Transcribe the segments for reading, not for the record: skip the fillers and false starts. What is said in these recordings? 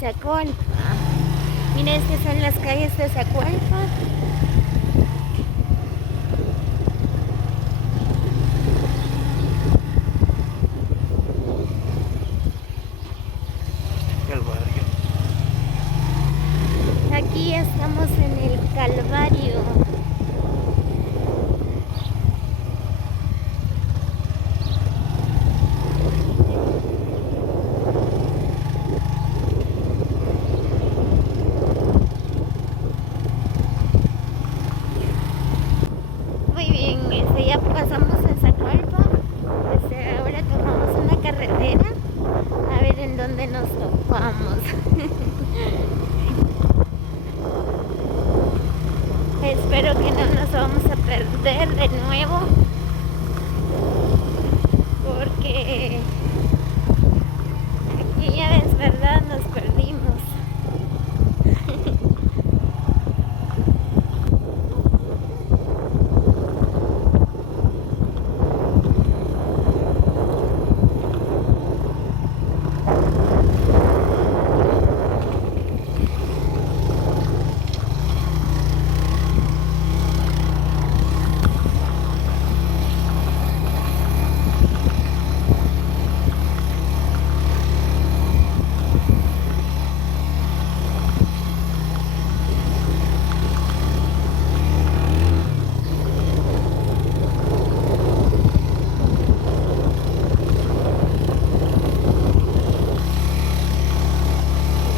Zacualpa. Mira, estas son las calles de Zacualpa. Calvario. Aquí estamos en el Calvario. Muy bien, ya pasamos en Zacualpa. Ahora tomamos una carretera. A ver en dónde nos topamos. Espero que no nos vamos a perder de nuevo. Porque aquí ya es verdad, nos perdimos.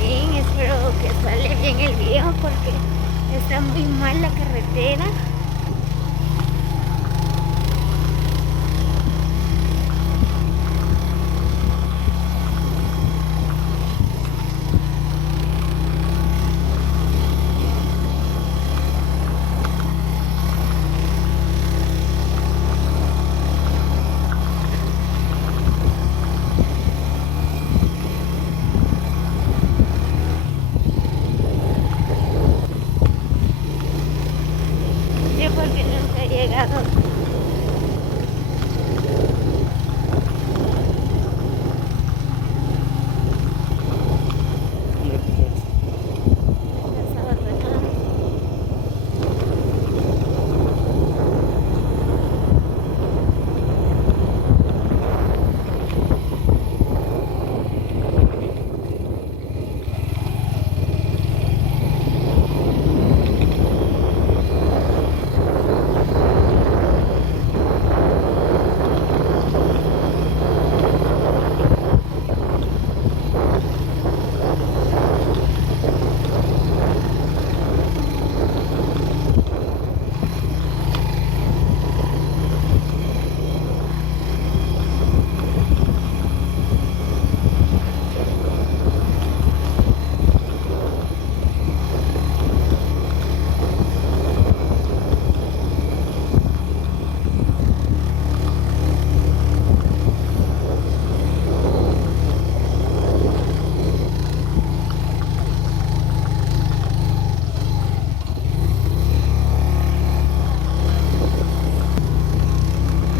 Bien, espero que sale bien el video porque está muy mal la carretera. Yo porque nunca he llegado. Está abandonado.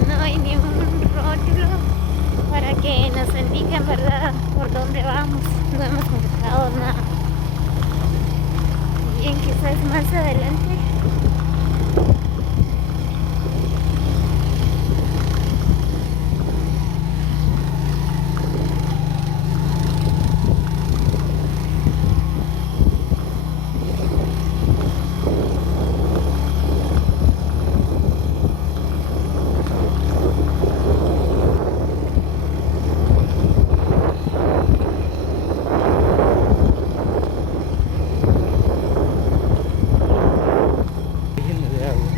No hay ni un rótulo para que nos indiquen, ¿verdad?, por dónde vamos. No hemos encontrado nada. Bien, quizás más adelante. Lleno de agua.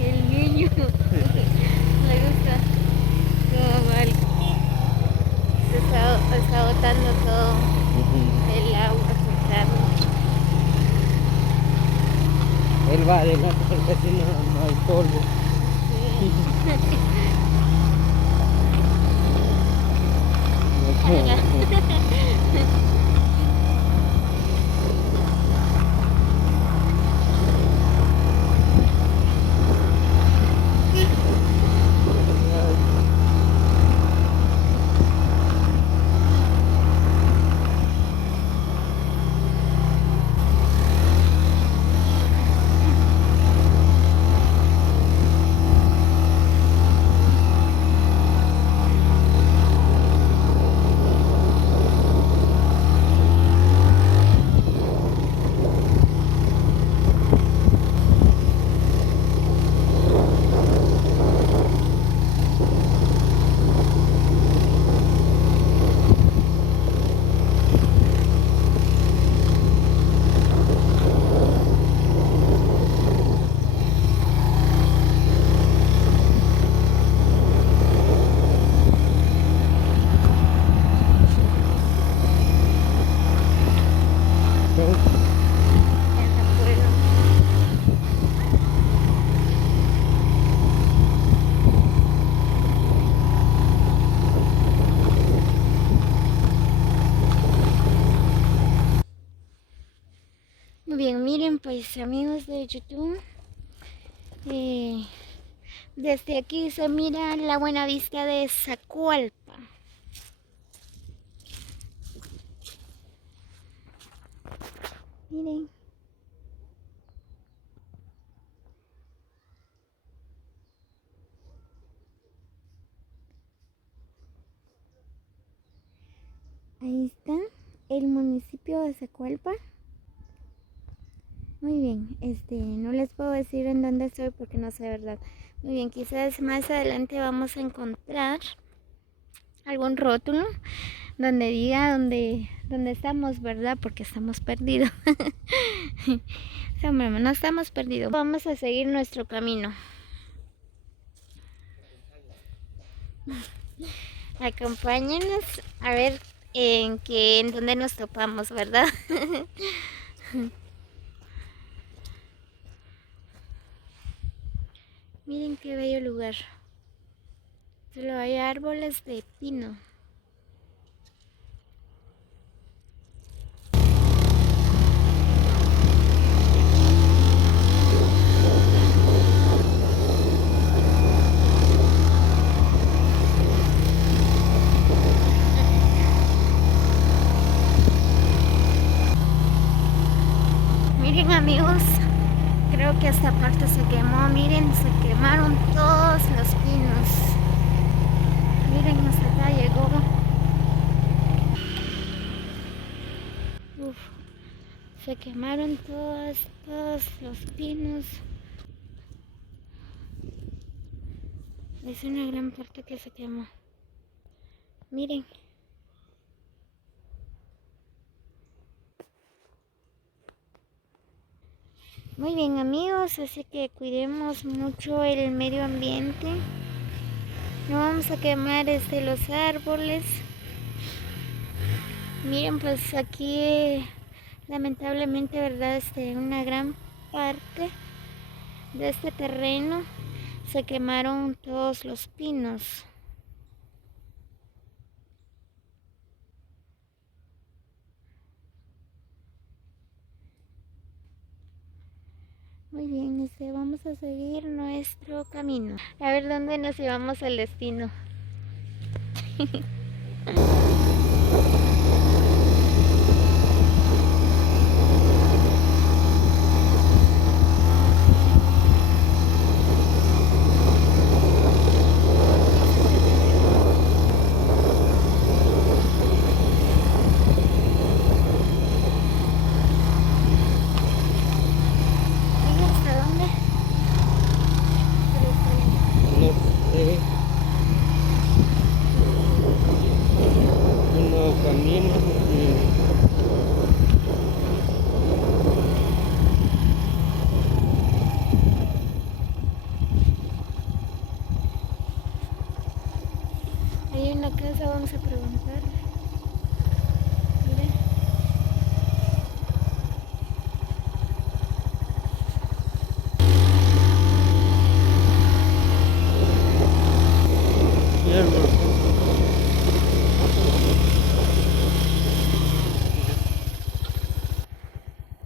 El niño le gusta como mal. Se está botando todo el agua. Él va adelante porque si no hay polvo. Muy bien, miren pues amigos de YouTube, desde aquí se mira la buena vista de Zacualpa. Miren. Ahí está el municipio de Zacualpa. Muy bien, no les puedo decir en dónde estoy porque no sé, ¿verdad? Muy bien, quizás más adelante vamos a encontrar algún rótulo donde diga dónde estamos, ¿verdad? Porque estamos perdidos. Hombre, no estamos perdidos. Vamos a seguir nuestro camino. Acompáñenos a ver en dónde nos topamos, ¿verdad? Miren qué bello lugar. Solo hay árboles de pino. Miren amigos, creo que esta parte se quemó. Miren, se quemaron todos los pinos. Miren, hasta acá llegó. Uf, se quemaron todos los pinos. Es una gran parte que se quemó. Miren. Muy bien amigos, así que cuidemos mucho el medio ambiente. No vamos a quemar los árboles. Miren, pues aquí lamentablemente, verdad, una gran parte de este terreno se quemaron todos los pinos. Muy bien, vamos a seguir nuestro camino. A ver dónde nos llevamos al destino. Hay una casa, vamos a preguntar. Mira.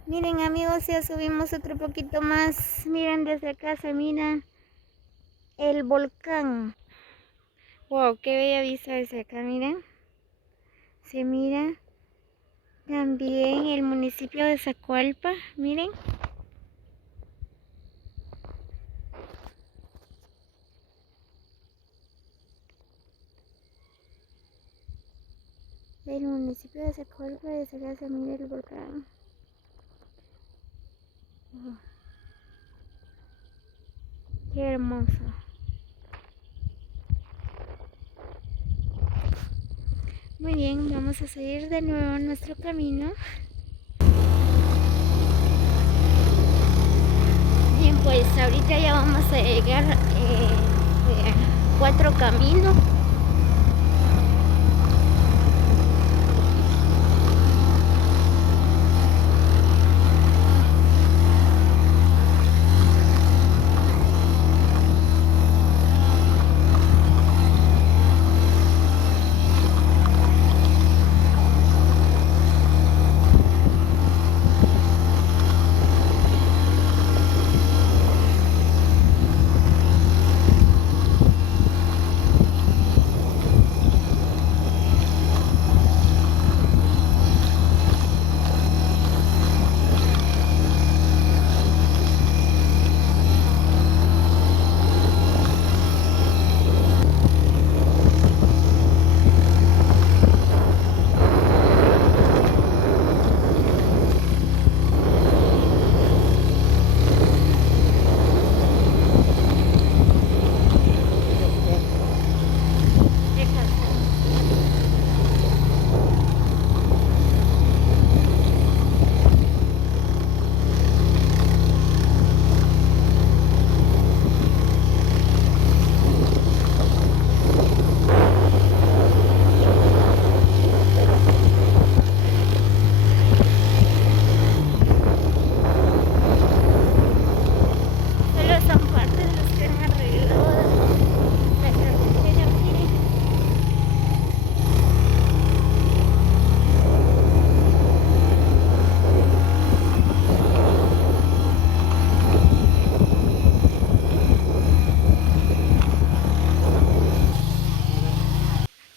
Miren amigos, ya subimos otro poquito más. Miren, desde acá se mira el volcán. Wow, qué bella vista desde acá, miren. Se mira también el municipio de Zacualpa, miren. El municipio de Zacualpa, desde acá se mira el volcán. Oh, qué hermoso. Muy bien, vamos a seguir de nuevo nuestro camino. Bien, pues ahorita ya vamos a llegar a Cuatro Caminos.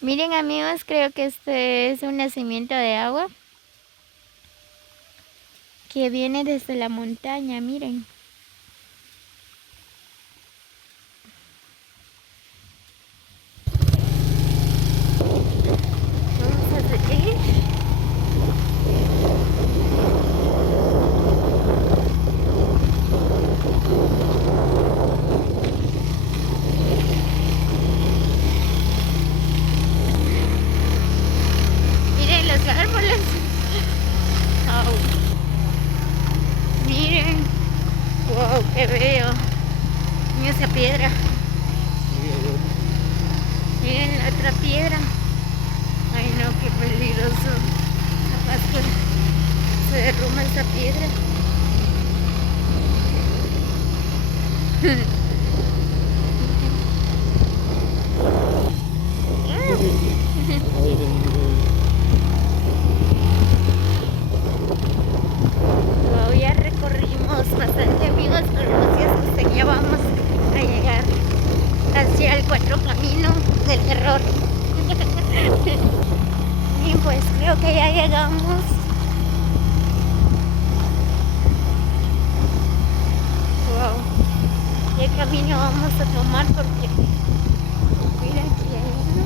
Miren amigos, creo que este es un nacimiento de agua que viene desde la montaña, miren. Vamos a seguir. Miren los árboles. Au. Miren. Wow, qué bello. Miren esa piedra. Miren la otra piedra. Ay no, qué peligroso. Capaz que se derrumba esa piedra. Wow, ya recorrimos bastante amigos, pero los días que ya vamos a llegar hacia el cuatro camino del terror. Y pues creo que ya llegamos. Wow, ¿qué camino vamos a tomar? Porque mira, aquí hay uno,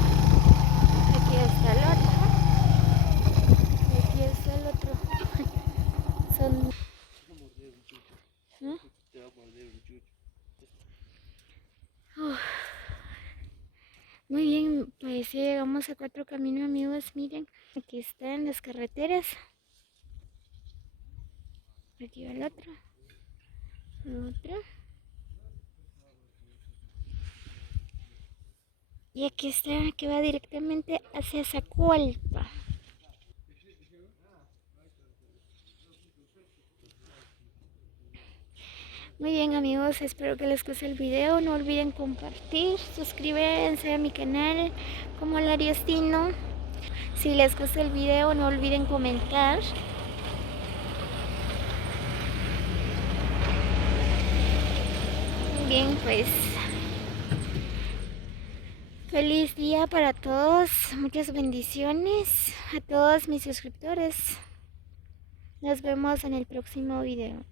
aquí está el otro, y aquí está el otro. Son... ¿no? Uf. Muy bien, pues ya llegamos a cuatro camino amigos, miren, aquí están las carreteras. Aquí va el otro. Y aquí está, que va directamente hacia Zacualpa. Muy bien amigos, espero que les guste el video. No olviden compartir, suscribirse a mi canal como Lariestino. Si les gusta el video, no olviden comentar. Muy bien, pues feliz día para todos, muchas bendiciones a todos mis suscriptores. Nos vemos en el próximo video.